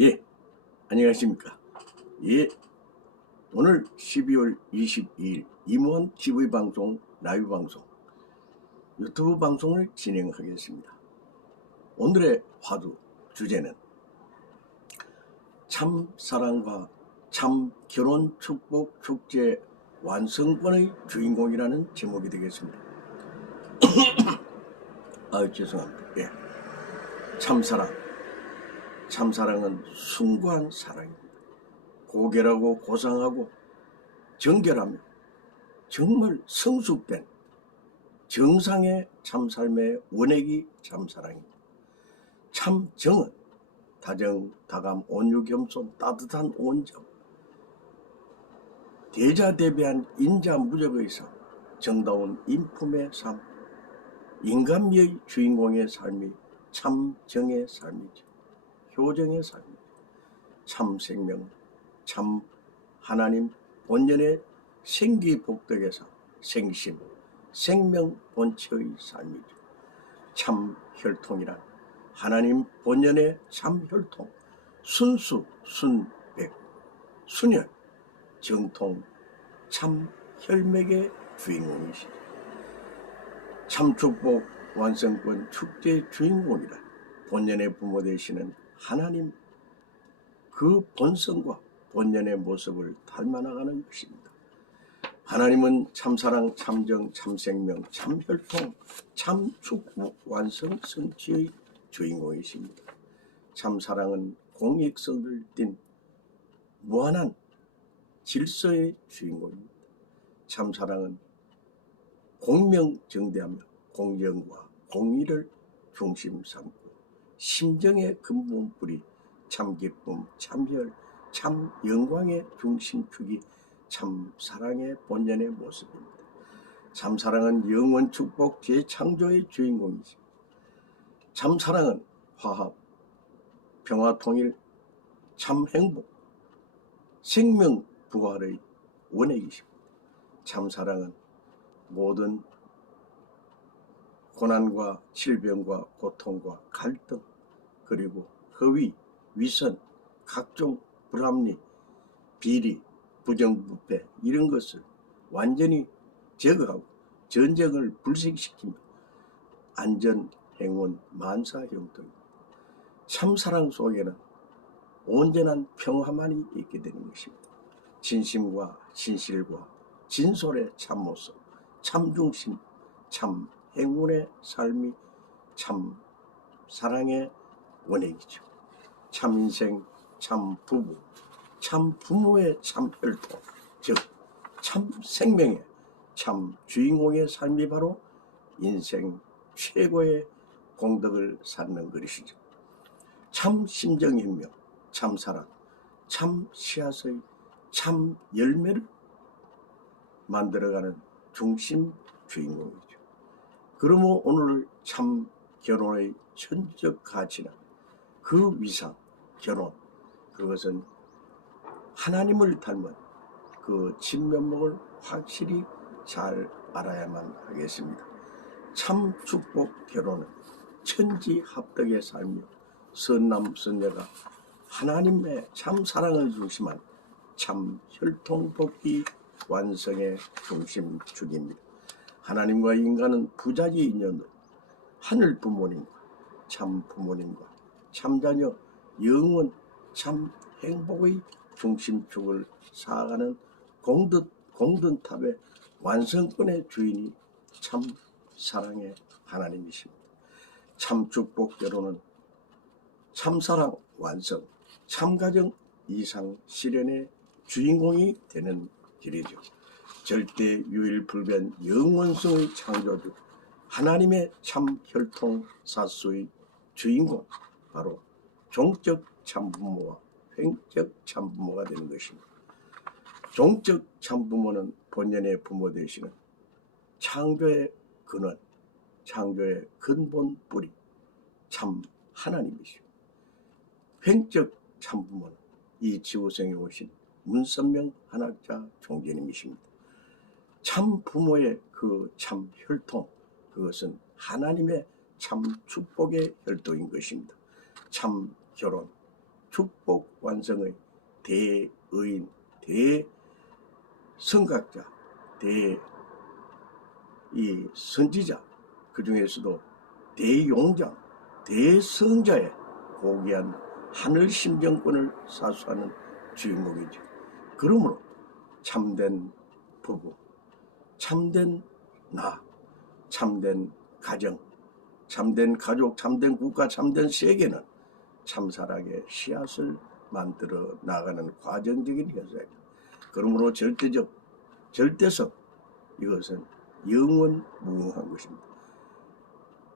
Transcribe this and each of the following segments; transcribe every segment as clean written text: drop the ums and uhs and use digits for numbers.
예, 안녕하십니까. 예, 오늘 12월 22일 임원 TV방송 라이브 방송 유튜브 방송을 진행하겠습니다. 오늘의 화두 주제는 참 사랑과 참 결혼 축복 축제 완성권의 주인공이라는 제목이 되겠습니다. 죄송합니다. 예, 참사랑. 참사랑은 숭고한 사랑입니다. 고결하고 고상하고 정결하며 정말 성숙된 정상의 참삶의 원액이 참사랑입니다. 참정은 다정, 다감, 온유, 겸손, 따뜻한 온정, 대자대배한 인자무적의 삶, 정다운 인품의 삶, 인간미의 주인공의 삶이 참정의 삶이죠. 효정의 삶이죠. 참생명, 참 하나님 본연의 생기복덕의 삶, 생심, 생명 본체의 삶이죠. 참 혈통이란 하나님 본연의 참 혈통, 순수, 순백, 순혈, 정통, 참 혈맥의 주인공이시죠. 참 축복 완성권 축제의 주인공이란 본연의 부모 되시는 하나님 그 본성과 본연의 모습을 닮아나가는 것입니다. 하나님은 참사랑, 참정, 참생명, 참혈통, 참축복 완성 성취의 주인공이십니다. 참사랑은 공익성을 띤 무한한 질서의 주인공입니다. 참사랑은 공명정대하며 공정과 공의를 중심 삼고 심정의 근본뿌리 참기쁨, 참혈, 참영광의 중심축이 참사랑의 본연의 모습입니다. 참사랑은 영원 축복 재창조의 주인공이십니다. 참사랑은 화합, 평화통일, 참행복, 생명 부활의 원액이십니다. 참사랑은 모든 고난과 질병과 고통과 갈등 그리고 허위, 위선, 각종 불합리, 비리, 부정부패 이런 것을 완전히 제거하고 전쟁을 불식시키며 안전, 행운, 만사 형통입니다. 참사랑 속에는 온전한 평화만이 있게 되는 것입니다. 진심과 진실과 진솔의 참모습, 참중심, 참 행운의 삶이 참 사랑의 원액이죠. 참 인생, 참 부부, 참 부모의 참 혈통, 즉 참 생명의 참 주인공의 삶이 바로 인생 최고의 공덕을 쌓는 것이죠. 참 심정이며 참 사랑, 참 씨앗의 참 열매를 만들어가는 중심 주인공이죠. 그러므로 오늘 참 결혼의 천적 가치나 그 위상, 결혼, 그것은 하나님을 닮은 그 진면목을 확실히 잘 알아야만 하겠습니다. 참 축복 결혼은 천지합덕의 삶이요 선남 선녀가 하나님의 참 사랑을 중심한 참 혈통복귀 완성의 중심축입니다. 하나님과 인간은 부자지 인연으로 하늘 부모님과 참 부모님과 참자녀 영원 참 행복의 중심축을 쌓아가는 공든탑의 완성권의 주인이 참 사랑의 하나님이십니다. 참 축복 결혼은 참사랑 완성, 참가정 이상 실현의 주인공이 되는 길이죠. 절대 유일불변 영원성의 창조주 하나님의 참 혈통 사수의 주인공 바로 종적 참부모와 횡적 참부모가 되는 것입니다. 종적 참부모는 본연의 부모 되시는 창조의 근원, 창조의 근본 뿌리 참 하나님이시오. 횡적 참부모는 이 지구상에 오신 문선명 한학자 총재님이십니다. 참 부모의 그 참 혈통, 그것은 하나님의 참 축복의 혈통인 것입니다. 참 결혼, 축복 완성의 대의인, 대성각자, 이 선지자, 그 중에서도 대용장, 대성자의 고귀한 하늘 심정권을 사수하는 주인공이죠. 그러므로 참된 부부, 참된 참된 가정, 참된 가족, 참된 국가, 참된 세계는 참사랑의 씨앗을 만들어 나가는 과정적인 현상이죠. 그러므로 절대적, 이것은 영원무궁한 것입니다.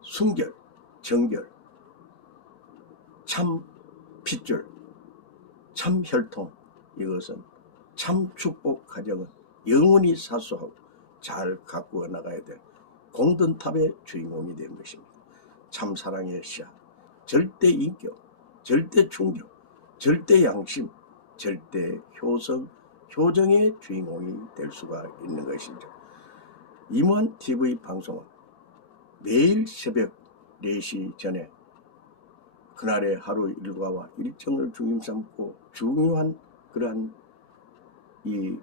순결, 정결, 참 핏줄, 참 혈통, 이것은 참 축복 가정은 영원히 사수하고 잘 가꾸어 나가야 될 공든탑의 주인공이 된 것입니다. 참 사랑의 씨앗, 절대 인격, 절대 충격, 절대 양심, 절대 효성, 효정의 주인공이 될 수가 있는 것이죠. 임원 TV 방송은 매일 새벽 4시 전에 그날의 하루 일과와 일정을 중심 삼고 중요한 그러한 이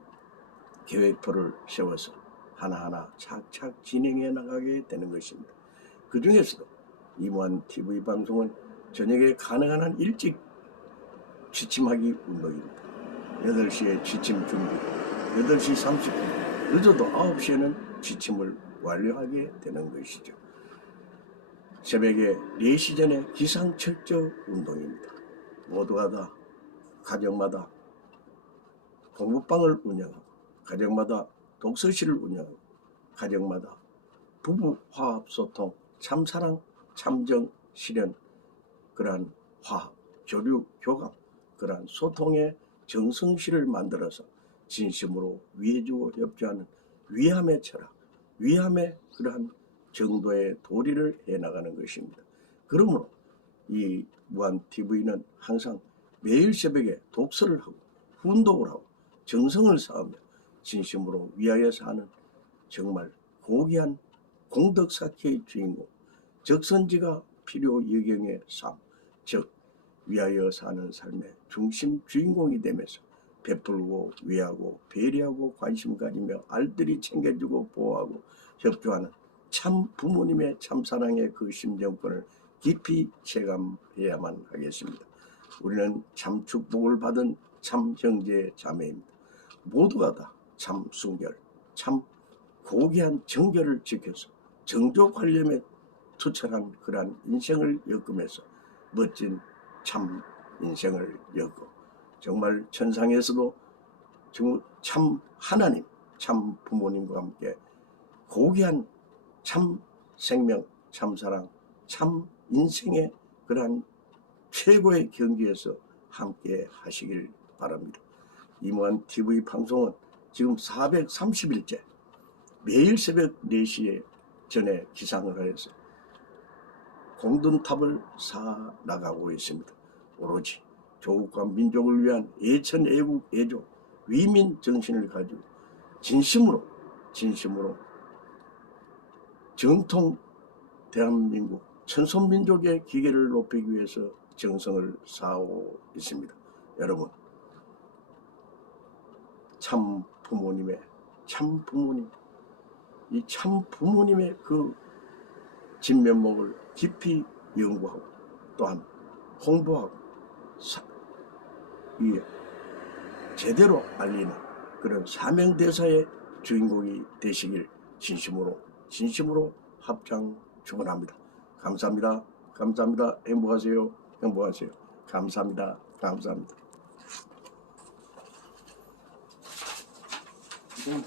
계획표를 세워서 하나하나 착착 진행해 나가게 되는 것입니다. 그 중에서도 임원 TV 방송은 저녁에 가능한 한 일찍 취침하기 운동입니다. 8시에 취침 준비, 8시 30분, 늦어도 9시에는 취침을 완료하게 되는 것이죠. 새벽에 4시 전에 기상철저 운동입니다. 모두가 다 가정마다 공부방을 운영하고, 가정마다 독서실을 운영하고, 가정마다 부부 화합 소통, 참사랑, 참정, 실현, 그러한 화합, 교류, 교감, 그러한 소통의 정성실을 만들어서 진심으로 위해주고 협조하는 위함의 철학, 위함의 그러한 정도의 도리를 해나가는 것입니다. 그러므로 이 무한TV는 항상 매일 새벽에 독서를 하고 훈독을 하고 정성을 쌓으며 진심으로 위하여서 하는 정말 고귀한 공덕사케의 주인공, 적선지가 필요 여경의 삶, 즉 위하여 사는 삶의 중심 주인공이 되면서 베풀고 위하고 배려하고 관심 가지며 알뜰히 챙겨주고 보호하고 협조하는 참 부모님의 참사랑의 그 심정권을 깊이 체감해야만 하겠습니다. 우리는 참 축복을 받은 참 형제 자매입니다. 모두가 다 참 순결, 참 고귀한 정결을 지켜서 정조 관념에 투철한 그러한 인생을 엮으면서 멋진 참 인생을 엮고 정말 천상에서도 참 하나님, 참 부모님과 함께 고귀한 참 생명, 참 사랑, 참 인생의 그러한 최고의 경지에서 함께 하시길 바랍니다. 임원 TV 방송은 지금 430일째 매일 새벽 4시에 전에 기상을 하여서 공든탑을 쌓아 나가고 있습니다. 오로지 조국과 민족을 위한 애천, 애국, 애조, 위민 정신을 가지고 진심으로 정통 대한민국 천손민족의 기계를 높이기 위해서 정성을 쌓아오고 있습니다. 여러분, 참 부모님, 이 참 부모님의 그 진면목을 깊이 연구하고 또한 홍보하고 제대로 알리는 그런 사명대사의 주인공이 되시길 진심으로 합장 축원합니다. 감사합니다. 행복하세요. 감사합니다. 이건